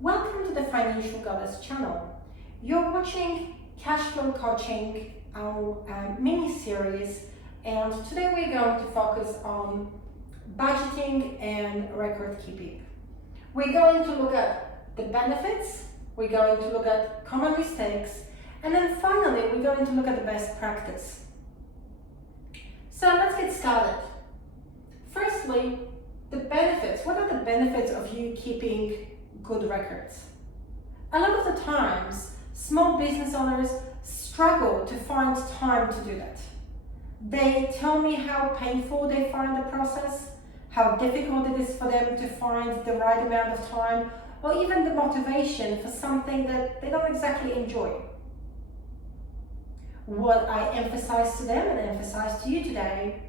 Welcome to the Financial Goddess channel. You're watching Cashflow Coaching, our mini-series, and today we're going to focus on budgeting and record keeping. We're going to look at the benefits, we're going to look at common mistakes, and then finally we're going to look at the best practice. So let's get started. Firstly, the benefits. What are the benefits of you keeping good records? A lot of the times, small business owners struggle to find time to do that. They tell me how painful they find the process, how difficult it is for them to find the right amount of time, or even the motivation for something that they don't exactly enjoy. What I emphasize to them and emphasize to you today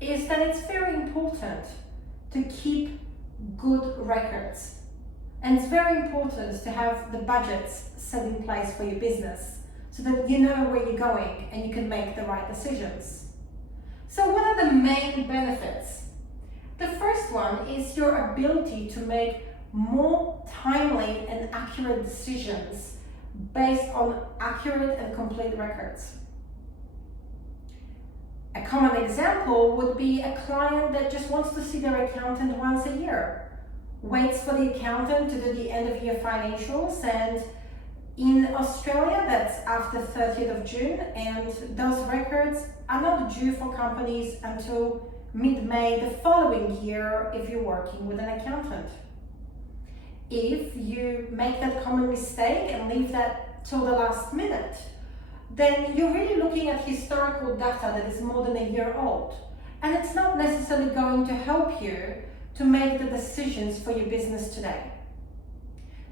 is that it's very important to keep good records. And it's very important to have the budgets set in place for your business so that you know where you're going and you can make the right decisions. So what are the main benefits? The first one is your ability to make more timely and accurate decisions based on accurate and complete records. A common example would be a client that just wants to see their accountant once a year, waits for the accountant to do the end of year financials, and in Australia that's after 30th of June, and those records are not due for companies until mid-May the following year if you're working with an accountant. If you make that common mistake and leave that till the last minute, then you're really looking at historical data that is more than a year old, and it's not necessarily going to help you to make the decisions for your business today.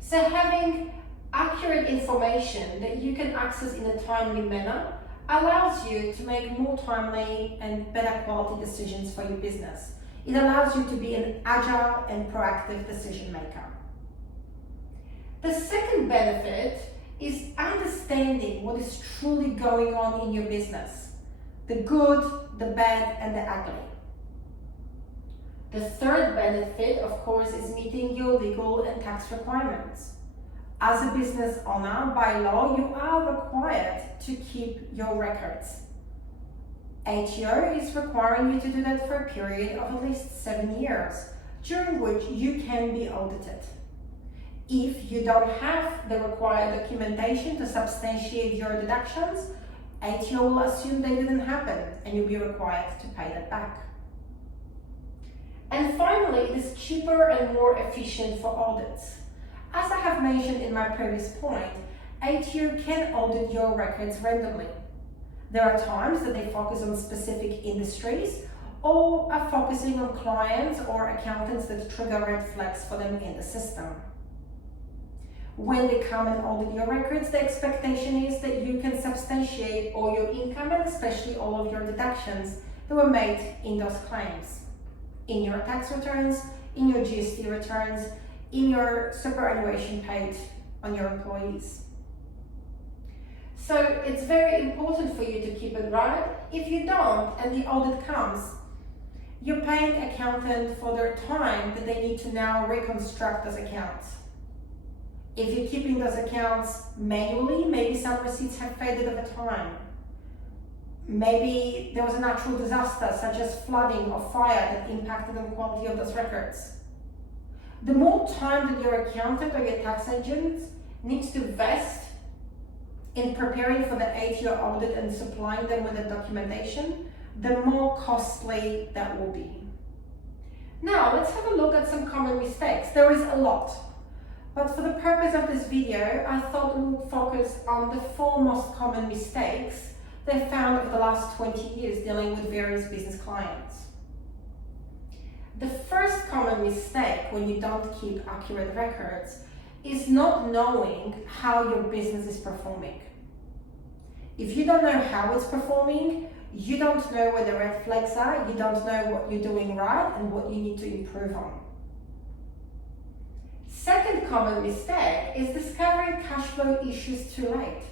So having accurate information that you can access in a timely manner allows you to make more timely and better quality decisions for your business. It allows you to be an agile and proactive decision maker. The second benefit is understanding what is truly going on in your business, the good, the bad, and the ugly. The third benefit, of course, is meeting your legal and tax requirements. As a business owner, by law, you are required to keep your records. ATO is requiring you to do that for a period of at least 7 years, during which you can be audited. If you don't have the required documentation to substantiate your deductions, ATO will assume they didn't happen and you'll be required to pay that back. And finally, it is cheaper and more efficient for audits. As I have mentioned in my previous point, ATO can audit your records randomly. There are times that they focus on specific industries or are focusing on clients or accountants that trigger red flags for them in the system. When they come and audit your records, the expectation is that you can substantiate all your income and especially all of your deductions that were made in those claims. In your tax returns, in your GST returns, in your superannuation paid on your employees. So it's very important for you to keep it right. If you don't and the audit comes, you're paying accountant for their time that they need to now reconstruct those accounts. If you're keeping those accounts manually, maybe some receipts have faded over time. Maybe there was a natural disaster such as flooding or fire that impacted the quality of those records. The more time that your accountant or your tax agent needs to invest in preparing for the ATO audit and supplying them with the documentation, the more costly that will be. Now, let's have a look at some common mistakes. There is a lot. But for the purpose of this video, I thought we would focus on the 4 most common mistakes they've found over the last 20 years dealing with various business clients. The first common mistake when you don't keep accurate records is not knowing how your business is performing. If you don't know how it's performing, you don't know where the red flags are, you don't know what you're doing right and what you need to improve on. Second common mistake is discovering cash flow issues too late.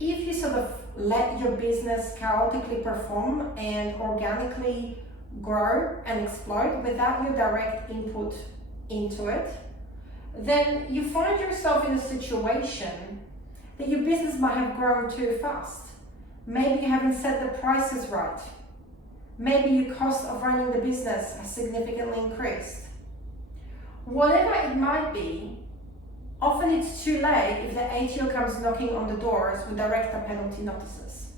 If you sort of let your business chaotically perform and organically grow and explode without your direct input into it, then you find yourself in a situation that your business might have grown too fast. Maybe you haven't set the prices right. Maybe your cost of running the business has significantly increased. Whatever it might be, often it's too late if the ATO comes knocking on the doors with director penalty notices.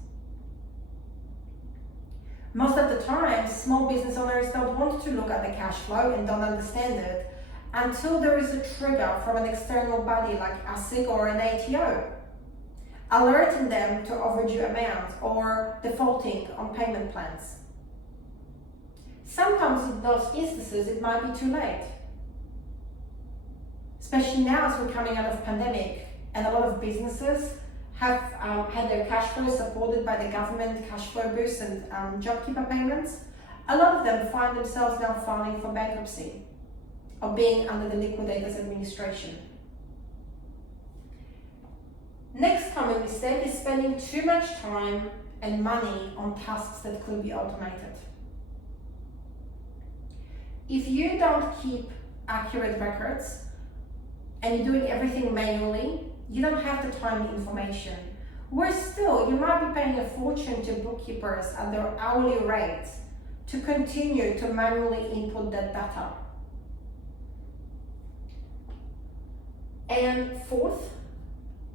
Most of the time, small business owners don't want to look at the cash flow and don't understand it until there is a trigger from an external body like ASIC or an ATO, alerting them to overdue amounts or defaulting on payment plans. Sometimes in those instances, it might be too late. Especially now as we're coming out of pandemic and a lot of businesses have had their cash flow supported by the government cash flow boost and JobKeeper payments. A lot of them find themselves now filing for bankruptcy or being under the liquidators administration. Next common mistake is spending too much time and money on tasks that could be automated. If you don't keep accurate records and you're doing everything manually, you don't have the time and information. Worse still, you might be paying a fortune to bookkeepers at their hourly rates to continue to manually input that data. And fourth,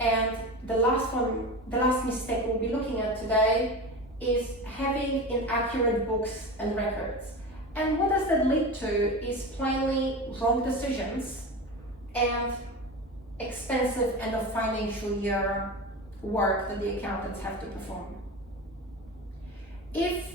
and the last mistake we'll be looking at today is having inaccurate books and records. And what does that lead to is plainly wrong decisions and expensive end of financial year work that the accountants have to perform. If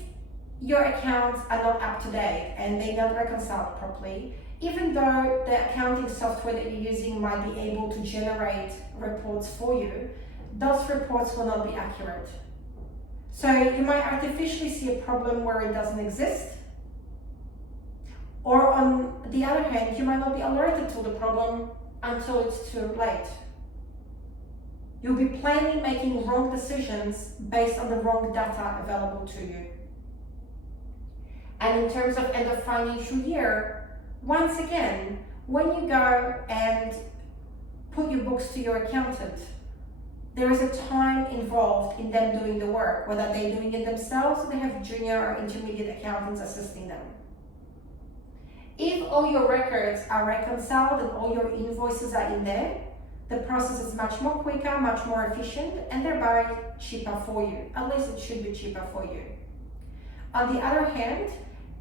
your accounts are not up to date and they're not reconciled properly, even though the accounting software that you're using might be able to generate reports for you, those reports will not be accurate. So you might artificially see a problem where it doesn't exist, or on the other hand, you might not be alerted to the problem until it's too late. You'll be plainly making wrong decisions based on the wrong data available to you. And in terms of end of financial year, once again, when you go and put your books to your accountant, there is a time involved in them doing the work, whether they're doing it themselves or they have junior or intermediate accountants assisting them. If all your records are reconciled and all your invoices are in there, the process is much more quicker, much more efficient, and thereby cheaper for you. At least it should be cheaper for you. On the other hand,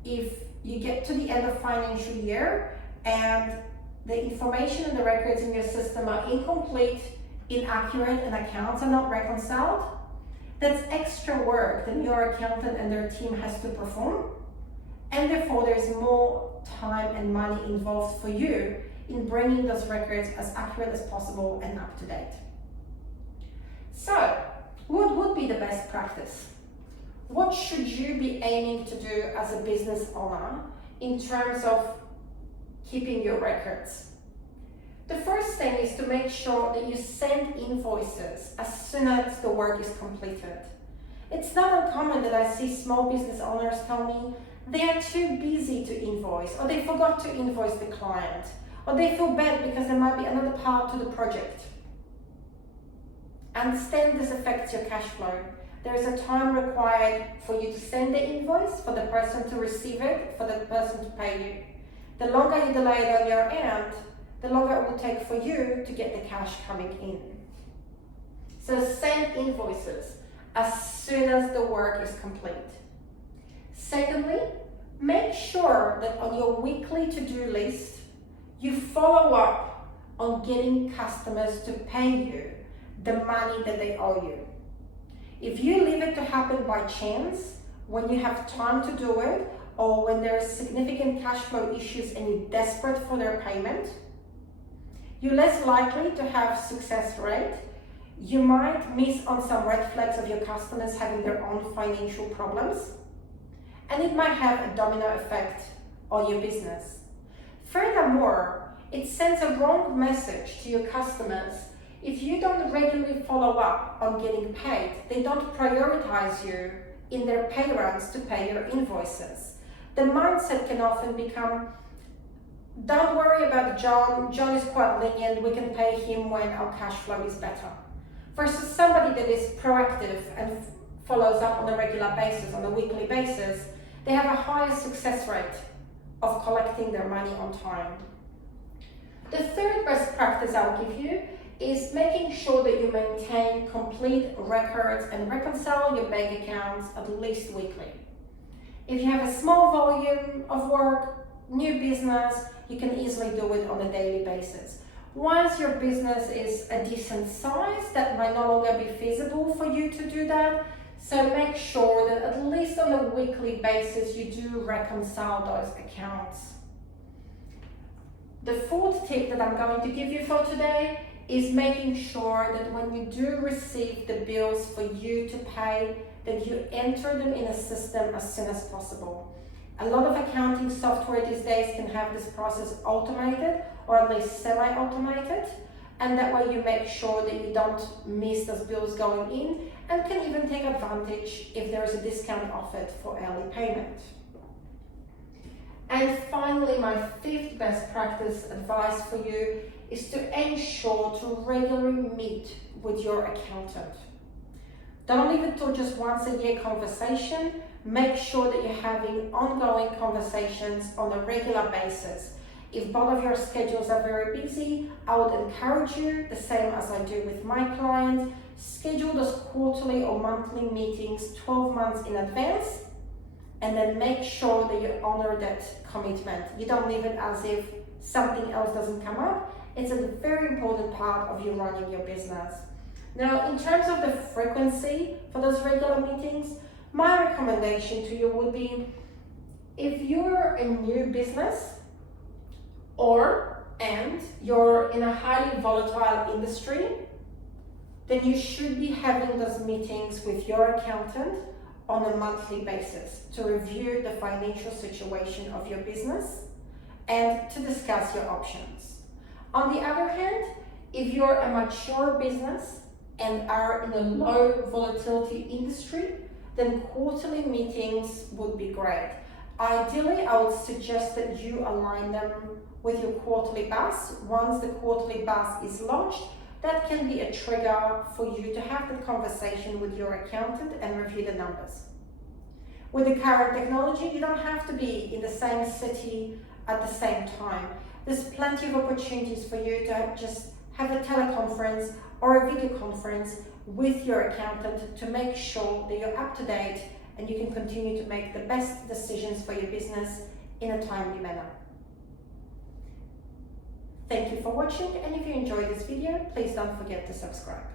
if you get to the end of financial year and the information and the records in your system are incomplete, inaccurate, and accounts are not reconciled, that's extra work that your accountant and their team has to perform, and therefore there's more time and money involved for you in bringing those records as accurate as possible and up to date. So, what would be the best practice? What should you be aiming to do as a business owner in terms of keeping your records? The first thing is to make sure that you send invoices as soon as the work is completed. It's not uncommon that I see small business owners tell me they are too busy to invoice, or they forgot to invoice the client, or they feel bad because there might be another part to the project. Understand this affects your cash flow. There is a time required for you to send the invoice, for the person to receive it, for the person to pay you. The longer you delay it on your end, the longer it will take for you to get the cash coming in. So send invoices as soon as the work is complete. Secondly, make sure that on your weekly to-do list, you follow up on getting customers to pay you the money that they owe you. If you leave it to happen by chance, when you have time to do it, or when there are significant cash flow issues and you're desperate for their payment, you're less likely to have success rate. You might miss on some red flags of your customers having their own financial problems, and it might have a domino effect on your business. Furthermore, it sends a wrong message to your customers. If you don't regularly follow up on getting paid, they don't prioritize you in their pay runs to pay your invoices. The mindset can often become, Don't worry about John. John is quite lenient. We can pay him when our cash flow is better. Versus somebody that is proactive and follows up on a regular basis, on a weekly basis, they have a higher success rate of collecting their money on time. The third best practice I'll give you is making sure that you maintain complete records and reconcile your bank accounts at least weekly. If you have a small volume of work, new business, you can easily do it on a daily basis. Once your business is a decent size, that might no longer be feasible for you to do that. So make sure that at least on a weekly basis, you do reconcile those accounts. The fourth tip that I'm going to give you for today is making sure that when you do receive the bills for you to pay, that you enter them in a system as soon as possible. A lot of accounting software these days can have this process automated or at least semi-automated, and that way you make sure that you don't miss those bills going in and can even take advantage if there is a discount offered for early payment. And finally, my fifth best practice advice for you is to ensure to regularly meet with your accountant. Don't leave it to just once a year conversation. Make sure that you're having ongoing conversations on a regular basis. If both of your schedules are very busy, I would encourage you, the same as I do with my clients, schedule those quarterly or monthly meetings 12 months in advance, and then make sure that you honor that commitment. You don't leave it as if something else doesn't come up. It's a very important part of you running your business. Now, in terms of the frequency for those regular meetings, my recommendation to you would be, if you're a new business and you're in a highly volatile industry, then you should be having those meetings with your accountant on a monthly basis to review the financial situation of your business and to discuss your options. On the other hand, if you're a mature business and are in a low volatility industry, then quarterly meetings would be great. Ideally, I would suggest that you align them with your quarterly buzz. Once the quarterly buzz is launched, that can be a trigger for you to have the conversation with your accountant and review the numbers. With the current technology, you don't have to be in the same city at the same time. There's plenty of opportunities for you to just have a teleconference or a video conference with your accountant to make sure that you're up to date and you can continue to make the best decisions for your business in a timely manner. Thank you for watching, and if you enjoyed this video, please don't forget to subscribe.